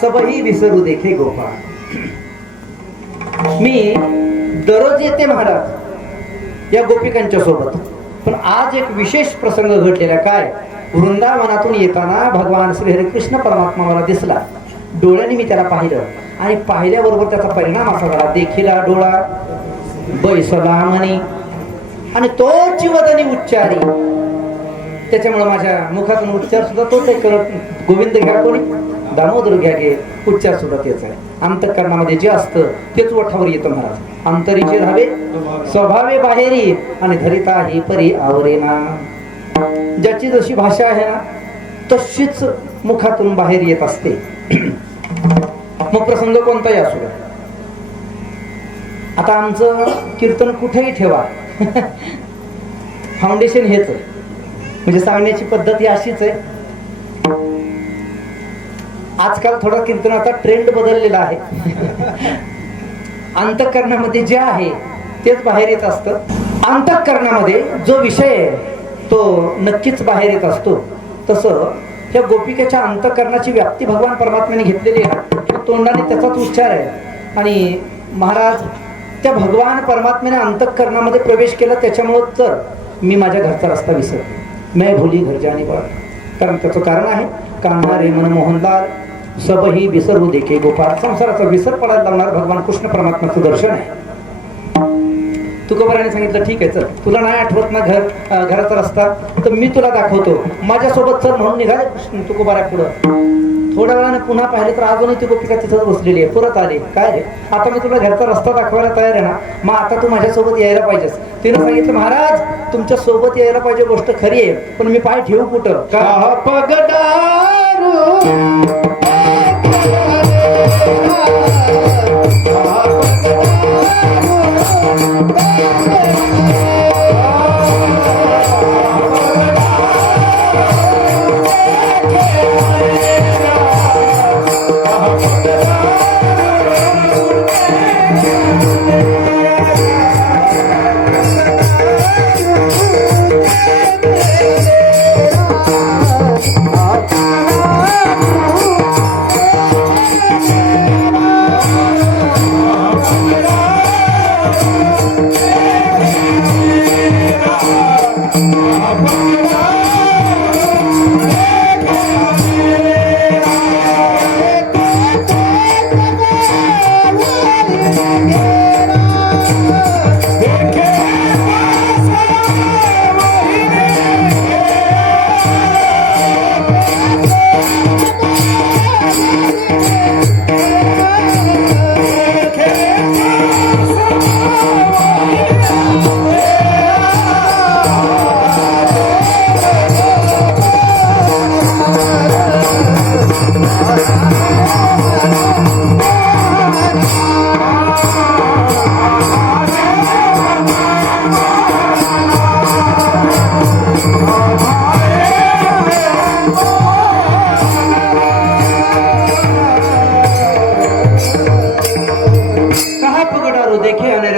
सबही विसरू देखे गोपाळ. मी दररोज येते महाराज या गोपिकांच्या सोबत, पण आज एक विशेष प्रसंग घडलेला. काय? वृंदावनातून येताना भगवान श्री हरिकृष्ण परमात्मा मला दिसला. डोळ्याने मी त्याला पाहिलं आणि पाहिल्याबरोबर त्याचा परिणाम असा झाला, देखीला डोळा बैसला म्हणी आणि तोच वदनी उच्चारी. त्याच्यामुळे माझ्या मुखातून उच्चार सुद्धा तोच आहे. गोविंद घ्या कोणी, दामोदर घ्या घे, उच्चार सुद्धा तेच आहे. अंतःकरणामध्ये जे असतं तेच ओठावर येतं महाराज. अंतरीचे राहावे स्वभावे बाहेरी आणि धरिता ही परी आवरेना. ज्याची जशी भाषा आहे ना तशीच मुखातून बाहेर येत असते. मग प्रसंग कोणताही असू द्या. आता आमचं कीर्तन कुठेही ठेवा फाउंडेशन हेच आहे, म्हणजे सांगण्याची पद्धत ही अशीच आहे. आजकाल थोडा कीर्तनाचा ट्रेंड बदललेला आहे. अंतःकरणामध्ये जे आहे तेच बाहेर येत असतं. अंतःकरणामध्ये जो विषय आहे तो नक्कीच बाहेर येत असतो. तसं त्या गोपिकेच्या अंतःकरणाची व्याप्ती भगवान परमात्म्याने घेतलेली आहे. तोंडाने त्याचाच उच्चार आहे. आणि महाराज त्या भगवान परमात्म्याने अंतःकरणामध्ये प्रवेश केला. त्याच्यामुळं तर मी माझ्या घरचा रस्ता विसरलो. मैं भुली घर जाने बाळ. कारण त्याचं कारण आहे, कान्हा रे मन मोहनलाल सबही विसरू देखे गोपाळ. संसाराचा विसर पडायला लावणार भगवान कृष्ण परमात्म्याचं दर्शन आहे. तुकोबाराने सांगितलं, ठीक आहे चल, तुला नाही आठवत ना घराचा रस्ता, तर मी तुला दाखवतो. माझ्यासोबत चल म्हणून निघाले तुकोबारा पुढं. थोड्या वेळाने पुन्हा पाहिले तर अजूनही ती गोपिका तिथंच बसलेली आहे. परत आले, काय रे आता मी तुला घरचा रस्ता दाखवायला तयार आहे ना, मग आता तू माझ्यासोबत यायला पाहिजेस. तिनं सांगितलं, महाराज तुमच्या सोबत यायला पाहिजे गोष्ट खरी आहे, पण मी पाय ठेवू कुठं? का पगडारू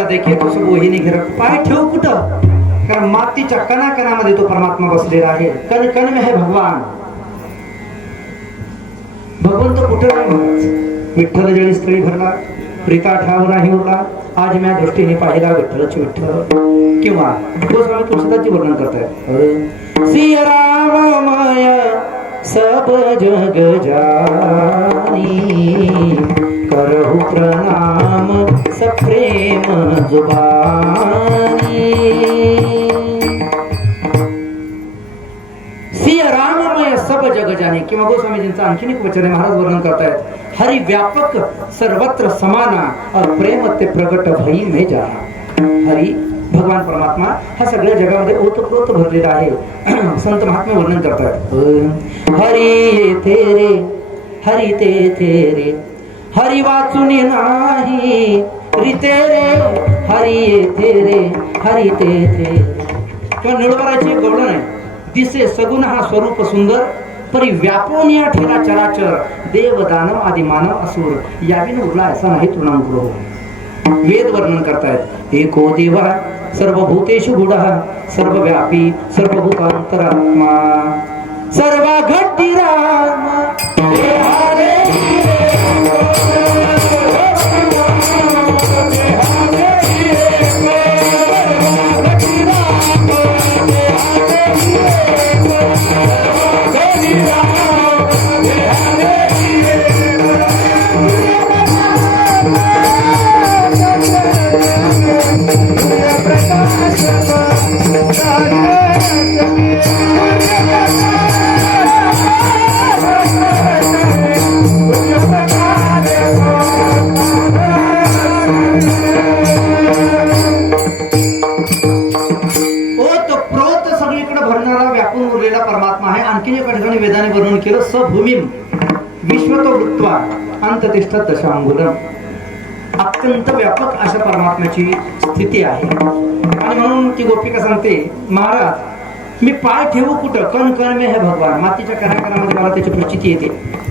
देखे तो सब वही नहीं. पाय ठेवू कुठं? कारण मातीच्या कणाकणामध्ये तो परमात्मा बसलेला आहे. कण कण में है भगवान. भगवंत कुठे नाही. विठ्ठल जळी स्थळी भरला, प्रीता ठाव नाही उरला, आज म्या दृष्टीने पाहिला विठ्ठलची विठ्ठल. किंवा गोस्वामी तुळशीदासजी वर्णन करतायत, सिय राममय सब जग जानी, करहु प्रणाम सप्रेम जुबानी. सिय राममय सब जग जाने. किंवा गोस्वामीजींचं आणखीन एक वचन आहे, महाराज वर्णन करतायत, हरि व्यापक सर्वत्र समाना और प्रेम ते प्रगट भई में जाना. हरी भगवान परमात्मा हा सगळ्या जगामध्ये ओतप्रोत भरलेला आहे. संत महात्मा वर्णन करतात, हरी तेरे हरी तेरे हरी वाचुनी नाही रीते रे, हरी तेरे हरी तेरे. किंवा निळवराची गवळण आहे, दिसे सगुण हा स्वरूप सुंदर, परी व्यापोनिया ठेला चराचर, देव दानव आदि मानव असुर, याविन उरला असा नाही तृणांकुर. वेद वर्णन करतायत, एको देवा सर्वभूतेषु गुढः सर्वव्यापी सर्वभूतांतरात्मा सर्वघट्टी राम. परमात्मा आहे. आणखीन एका ठिकाणी वेदाने वर्णन केलं, सभूमीम विश्वतो वृत्वा अंततिष्ठ दशांगुलम. अत्यंत व्यापक अशा परमात्म्याची स्थिती आहे. आणि म्हणून ती गोपिका सांगते, महाराज मी पाय ठेवू कुठं, कण कण में है भगवान. मातीच्या कणाकणामध्ये मला त्याची प्रचिती येते.